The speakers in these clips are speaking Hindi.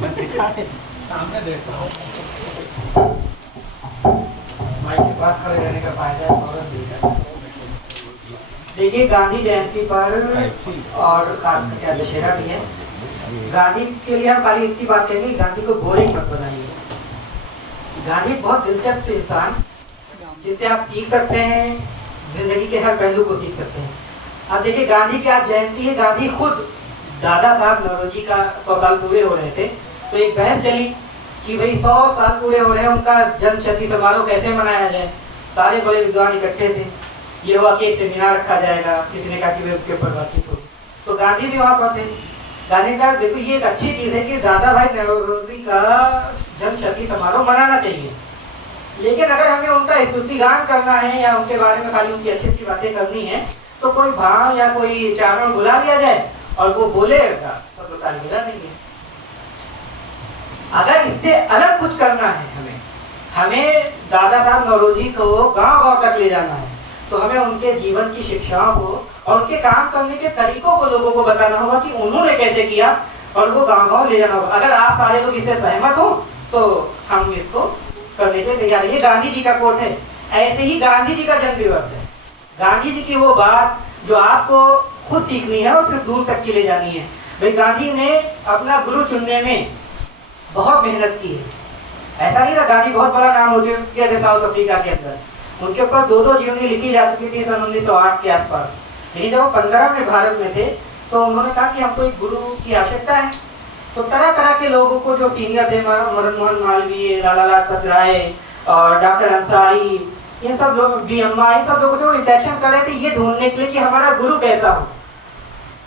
सामने देखता हूँ। माइक के पास खड़े रहने का फायदा है। देखिए गांधी जयंती पर और खास करके दशहरा भी है, गांधी के लिए हम खाली इतनी बात कहेंगे, गांधी को बोरिंग मत बनाइए। गांधी बहुत दिलचस्प इंसान जिनसे आप सीख सकते हैं, जिंदगी के हर पहलू को सीख सकते हैं। अब देखिए गांधी की आज जयंती है, गांधी खुद दादा साहब नौरोजी का 100 साल पूरे हो रहे थे, तो एक बहस चली कि भाई 100 साल पूरे हो रहे हैं, उनका जन्म शती समारोह कैसे मनाया जाए। सारे बड़े विद्वान इकट्ठे थे, ये हुआ कि एक सेमिनार रखा जाएगा, किसी ने कहा कि वे उसके ऊपर बातचीत हो, तो गांधी भी वहाँ पर थे। गांधी का देखो ये एक अच्छी चीज़ है कि दादा भाई नौरोजी का जन्म शती समारोह मनाना चाहिए, लेकिन अगर हमें उनका स्तुतिगान करना है या उनके बारे में खाली उनकी अच्छी अच्छी बातें करनी है, तो कोई भाव या कोई चारण बुला लिया जाए और वो बोलेगा, सब लोग ताली बजा देंगे। अगर इससे अलग कुछ करना है, हमें दादा साहब नौरोजी को गांव गांव तक ले जाना है, तो हमें उनके जीवन की शिक्षाओं को और उनके काम करने के तरीकों को लोगों को बताना होगा कि उन्होंने कैसे किया, और वो गांव गांव ले जाना होगा। अगर आप सारे लोग इससे सहमत हो तो हम इसको करने के लिए तैयार है। ये गांधी जी का कोट है। ऐसे ही गांधी जी का जन्म दिवस है, गांधी जी की वो बात जो आपको खुद सीखनी है और फिर दूर तक की ले जानी है। भाई गांधी ने अपना गुरु चुनने में बहुत मेहनत की है। ऐसा नहीं था, गांधी बहुत बड़ा नाम हो चुके थे साउथ अफ्रीका के अंदर, उनके ऊपर 2-2 जीवनी लिखी जा चुकी थी सन 1908 के आसपास। लेकिन जब वो 15 में भारत में थे तो उन्होंने कहा कि हमको एक गुरु की आवश्यकता है। तो तरह तरह के लोगों को जो सीनियर थे, मदन मोहन मालवीय, लाला लाजपत राय और डॉक्टर अंसारी, इन सब लोग, बी अम्मा, इन सब लोगों से वो इंटरेक्शन कर रहे थे ये ढूंढने के लिए कि हमारा गुरु कैसा हो।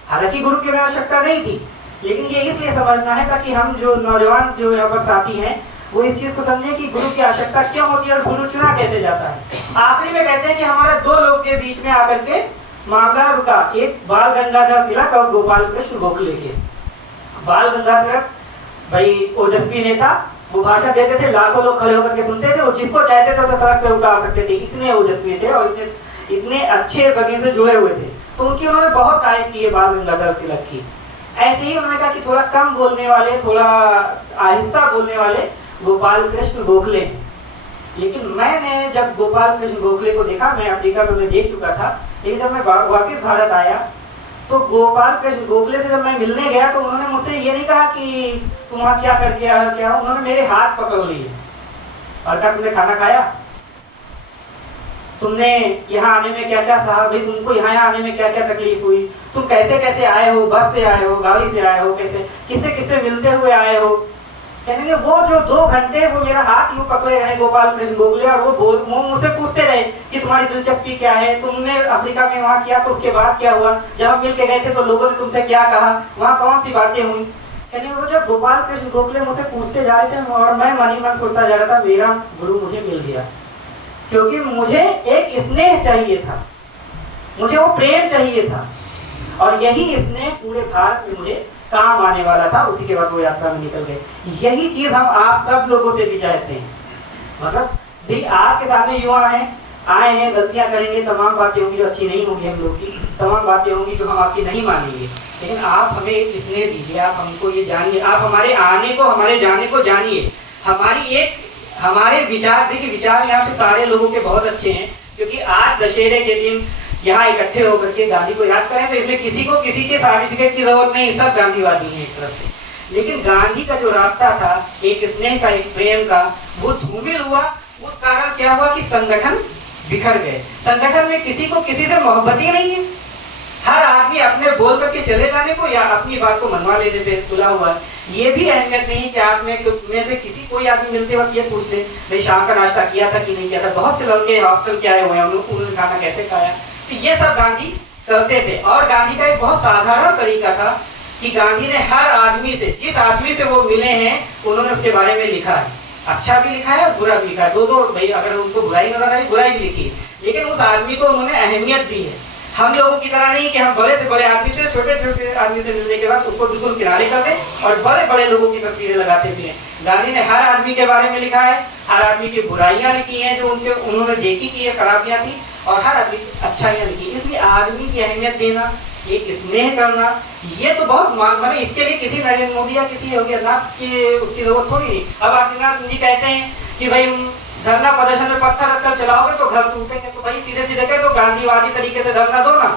हालांकि गुरु की आवश्यकता नहीं थी, लेकिन ये इसलिए समझना है ताकि हम जो नौजवान जो यहाँ पर साथी हैं वो इस चीज को समझे कि गुरु की आवश्यकता क्यों होती है और गुरु चुना कैसे जाता है। आखिरी में कहते हैं कि हमारे 2 लोग के बीच में आकर के मामला रुका, एक बाल गंगाधर तिलक और गोपाल कृष्ण गोखले के। बाल गंगाधर तिलक भाई ओजस्वी नेता, वो भाषण देते थे, लाखों लोग खड़े होकर के सुनते थे, वो जिसको चाहते थे उसे सड़क पे उतार सकते थे, इतने ओजस्वी थे और इतने अच्छे जमीन से जुड़े हुए थे। तो उनकी उन्होंने बहुत तारीफ की है बाल गंगाधर तिलक की। ऐसे ही उन्होंने कहा कि थोड़ा कम बोलने वाले, थोड़ा आहिस्ता बोलने वाले गोपाल कृष्ण गोखले। लेकिन मैंने जब गोपाल कृष्ण गोखले को देखा, मैं अफ्रीका में देख चुका था, लेकिन जब मैं वापिस भारत आया तो गोपाल कृष्ण गोखले से जब मैं मिलने गया तो उन्होंने मुझसे ये नहीं कहा कि तुम वहाँ क्या करके आए हो, क्या, उन्होंने मेरे हाथ पकड़ लिए और कहा तुमने खाना खाया, तुमने यहाँ आने में क्या क्या सहा, भाई तुमको यहाँ आने में क्या क्या तकलीफ हुई, तुम कैसे कैसे आए हो, बस से आए हो, गाड़ी से आए हो, कैसे किससे किससे मिलते हुए आए हो। कहने वो जो 2 घंटे वो मेरा हाथ यूं पकड़े रहे गोपाल कृष्ण गोखले, और वो मुझसे पूछते रहे कि तुम्हारी दिलचस्पी क्या है, तुमने अफ्रीका में वहाँ किया तो उसके बाद क्या हुआ, जब हम मिल के गए थे तो लोगों ने तुमसे क्या कहा, वहाँ कौन सी बातें हुई। कहने वो जब गोपाल कृष्ण गोखले मुझसे पूछते जा रहे थे और मैं मन ही मन सोचता जा रहा था मेरा गुरु मुझे मिल गया, क्योंकि मुझे एक स्नेह चाहिए था, मुझे वो प्रेम चाहिए था, और यही स्नेह पूरे भारत में मुझे काम आने वाला था। उसी के बाद वो यात्रा में निकल गए। यही चीज हम आप सब लोगों से भी चाहते हैं। मतलब भी आपके सामने युवा हैं, आए हैं, गलतियां करेंगे, तमाम बातें होंगी जो अच्छी नहीं होंगी, हम लोग की तमाम बातें होंगी जो हम आपकी नहीं मानेंगे, लेकिन आप हमें एक स्नेह दीजिए, आप हमको ये जानिए, आप हमारे आने को, हमारे जाने को जानिए। हमारे विचार, देखिए विचार यहाँ पे सारे लोगों के बहुत अच्छे हैं, क्योंकि आज दशहरे के दिन यहाँ इकट्ठे होकर के गांधी को याद करें तो इसमें किसी को किसी के सर्टिफिकेट की जरूरत नहीं, सब गांधीवादी हैं एक तरफ से। लेकिन गांधी का जो रास्ता था एक स्नेह का, एक प्रेम का, वो धूमिल हुआ। उस कारण क्या हुआ कि संगठन बिखर गए। संगठन में किसी को किसी से मोहब्बत ही नहीं है, हर आदमी अपने बोल करके चले जाने को या अपनी बात को मनवा लेने पे तुला हुआ है। ये भी अहमियत नहीं कि आप में से किसी कोई आदमी मिलते वक्त ये पूछ ले भाई शाम का नाश्ता किया था कि नहीं किया था। बहुत से लड़के हॉस्टल के आए हुए हैं, उन्होंने खाना कैसे खाया, तो ये सब गांधी करते थे। और गांधी का एक बहुत साधारण तरीका था कि गांधी ने हर आदमी से, जिस आदमी से वो मिले हैं उन्होंने उसके बारे में लिखा है, अच्छा भी लिखा है और बुरा भी लिखा है। दो भाई अगर उनको बुराई नजर आई बुराई भी लिखी, लेकिन उस आदमी को उन्होंने अहमियत दी है। हम लोगों की तरह नहीं कि हम बड़े से बड़े आदमी से, छोटे छोटे आदमी से मिलने के बाद उसको बिल्कुल किनारे कर दें और बड़े बड़े लोगों की तस्वीरें लगाते भी हैं। गांधी ने हर आदमी के बारे में लिखा है, हर आदमी की बुराइयां लिखी हैं जो उन्होंने देखी कि ये खराबियां थी, और हर आदमी की अच्छाइयाँ लिखी। इसलिए आदमी की अहमियत देना, एक स्नेह करना, ये तो बहुत मतलब इसके लिए किसी नरेंद्र मोदी या किसी योगी आदित्यनाथ की उसकी जरूरत थोड़ी नहीं। अब आदित्यनाथ जी कहते हैं कि भाई धरना प्रदर्शन में पत्थर रखकर चलाओगे तो घर टूटेंगे, तो भाई सीधे सीधे कहे तो गांधीवादी तरीके से धरना दो ना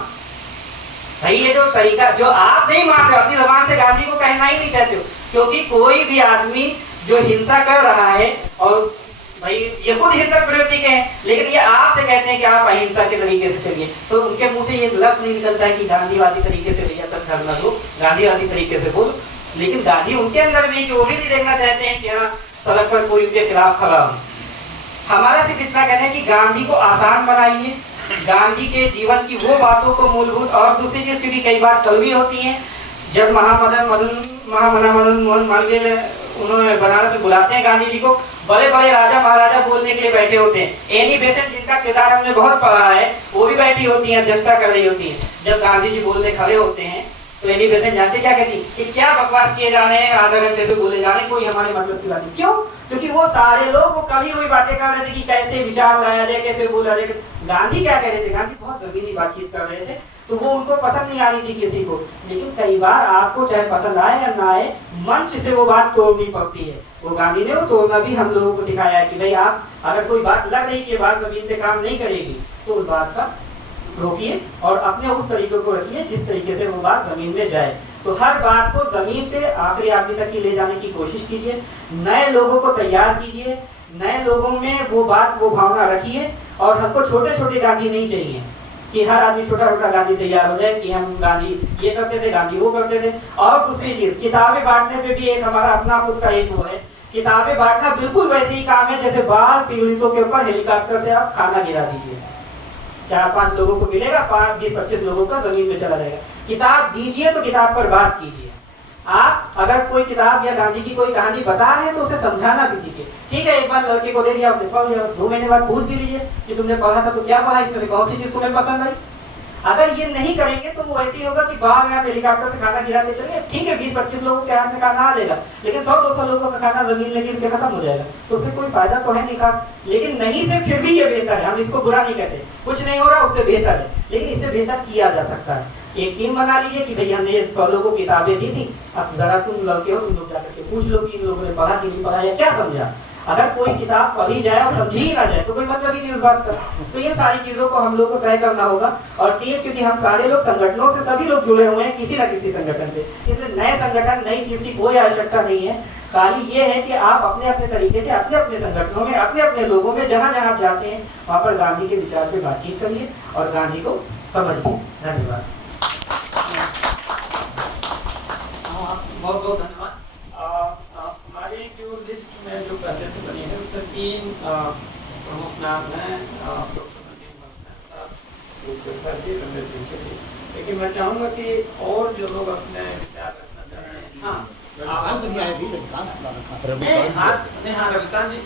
भाई। ये जो तरीका जो आप नहीं मान रहे, अपनी जबान से गांधी को कहना ही नहीं चाहते हो, क्योंकि कोई भी आदमी जो हिंसा कर रहा है, और भाई ये खुद हिंसक प्रवृत्ति के हैं, लेकिन ये आपसे कहते हैं कि आप अहिंसा के तरीके से चलिए, तो उनके मुंह से ये लफ्ज नहीं निकलता है कि गांधीवादी तरीके से भैया सब धरना दो, गांधीवादी तरीके से बोल। लेकिन गांधी उनके अंदर भी कि वो भी नहीं देखना चाहते हैं कि हाँ सड़क पर कोई उनके खिलाफ खड़ा हो। हमारा सिर्फ इतना कहना है कि गांधी को आसान बनाइए, गांधी के जीवन की वो बातों को मूलभूत, और दूसरी चीज की भी कई बार कड़वी होती हैं। जब महामना मदन मोहन मालवीय उन्होंने बनारस में बुलाते हैं गांधी जी को, बड़े बड़े राजा महाराजा बोलने के लिए बैठे होते हैं। एनी बेसेंट जिनका किरदार हमने बहुत पढ़ा है वो भी बैठी होती हैं, अध्यक्षता कर रही होती हैं। जब गांधी जी बोलने खड़े होते हैं तो एनी बेसेंट जानते क्या कहती है कि क्या बकवास किए जा रहे हैं, आधा घंटे से बोले जा रहे हैं, कोई हमारे मतलब की बात नहीं। क्यों? क्योंकि वो सारे लोग वो कल ही हुई बातें कर रहे थे कि कैसे विचार लाया जाए, कैसे बोला जाए। गांधी क्या कह रहे थे? गांधी बहुत जमीनी बातचीत कर रहे थे, तो वो उनको पसंद नहीं आ रही थी किसी को। लेकिन कई बार आपको चाहे पसंद आए या ना आए, मंच से वो बात तोड़नी पड़ती है। वो गांधी ने वो तोड़ना भी हम लोगों को सिखाया है कि भाई आप अगर कोई बात लग रही कि बात जमीन पे काम नहीं करेगी तो उस बात का रोकिए और अपने उस तरीके को रखिए जिस तरीके से वो बात जमीन में जाए। तो हर बात को जमीन पे आखिरी आदमी तक की ले जाने की कोशिश कीजिए, नए लोगों को तैयार कीजिए, नए लोगों में वो बात वो भावना रखिए। और हमको छोटे छोटे गांधी नहीं चाहिए कि हर आदमी छोटा छोटा गांधी तैयार हो जाए कि हम गांधी ये करते थे, गांधी वो करते थे। और दूसरी चीज, किताबें बांटने पे भी एक हमारा अपना खुद का एक वो है, किताबें बांटना बिल्कुल वैसे ही काम है जैसे बाल पीड़ितों के ऊपर हेलीकॉप्टर से आप खाना गिरा दीजिए। 4-5 लोगों को मिलेगा, 20-25 लोगों का जमीन में चला जाएगा। किताब दीजिए तो किताब पर बात कीजिए। आप अगर कोई किताब या गांधी की कोई कहानी बता रहे हैं तो उसे समझाना भी सीखिए। ठीक है, एक बार लड़के को दे दिया, आपने पढ़ लिया, 2 महीने बाद पूछ भी लीजिए कि तुमने पढ़ा था तो क्या पढ़ा, इसमें से कौन सी चीज तुम्हें पसंद आई। अगर ये नहीं करेंगे तो वो ऐसी होगा कि बाहर में आप हेलीकॉप्टर से खाना गिराते चलेंगे। ठीक है, 20-25 लोगों के हाथ में खाना आ जाएगा, लेकिन 100-200 लोगों का खाना जमीन में गिर के खत्म हो जाएगा, तो उससे कोई फायदा तो है नहीं खास। लेकिन नहीं से फिर भी ये बेहतर है, हम इसको बुरा नहीं कहते, कुछ नहीं हो रहा उससे बेहतर है, लेकिन इससे बेहतर किया जा सकता है। एक टीम बना लीजिए कि भाई हमने 100 लोगों को किताबें दी थी, अब जरा तुम लड़के हो, तुम लोग जाकर के पूछ लो कि इन लोगों ने पढ़ा कि नहीं पढ़ा या क्या समझा। अगर कोई किताब पढ़ी जाए और समझी ही ना जाए तो कोई मतलब ही नहीं उस बात का। तो ये सारी चीजों को हम लोग को तय करना होगा। और टीम, क्योंकि हम सारे लोग संगठनों से सभी लोग जुड़े हुए हैं किसी न किसी संगठन से, इसलिए नए संगठन नई चीज की कोई आवश्यकता नहीं है। खाली ये है कि आप अपने अपने तरीके से अपने अपने संगठनों में अपने अपने लोगों में जहाँ जहाँ आप जाते हैं वहाँ पर गांधी के विचार पे बातचीत करिए और गांधी को समझिए। धन्यवाद। बहुत बहुत धन्यवाद। हमारी जो लिस्ट में जो पहले से बनी है उसमें 3 प्रमुख नाम हैं, लेकिन मैं चाहूँगा कि और जो लोग अपने विचार रखना चाह रहे हैं, हाँ रविकांत भी आए भी, रविकांत जी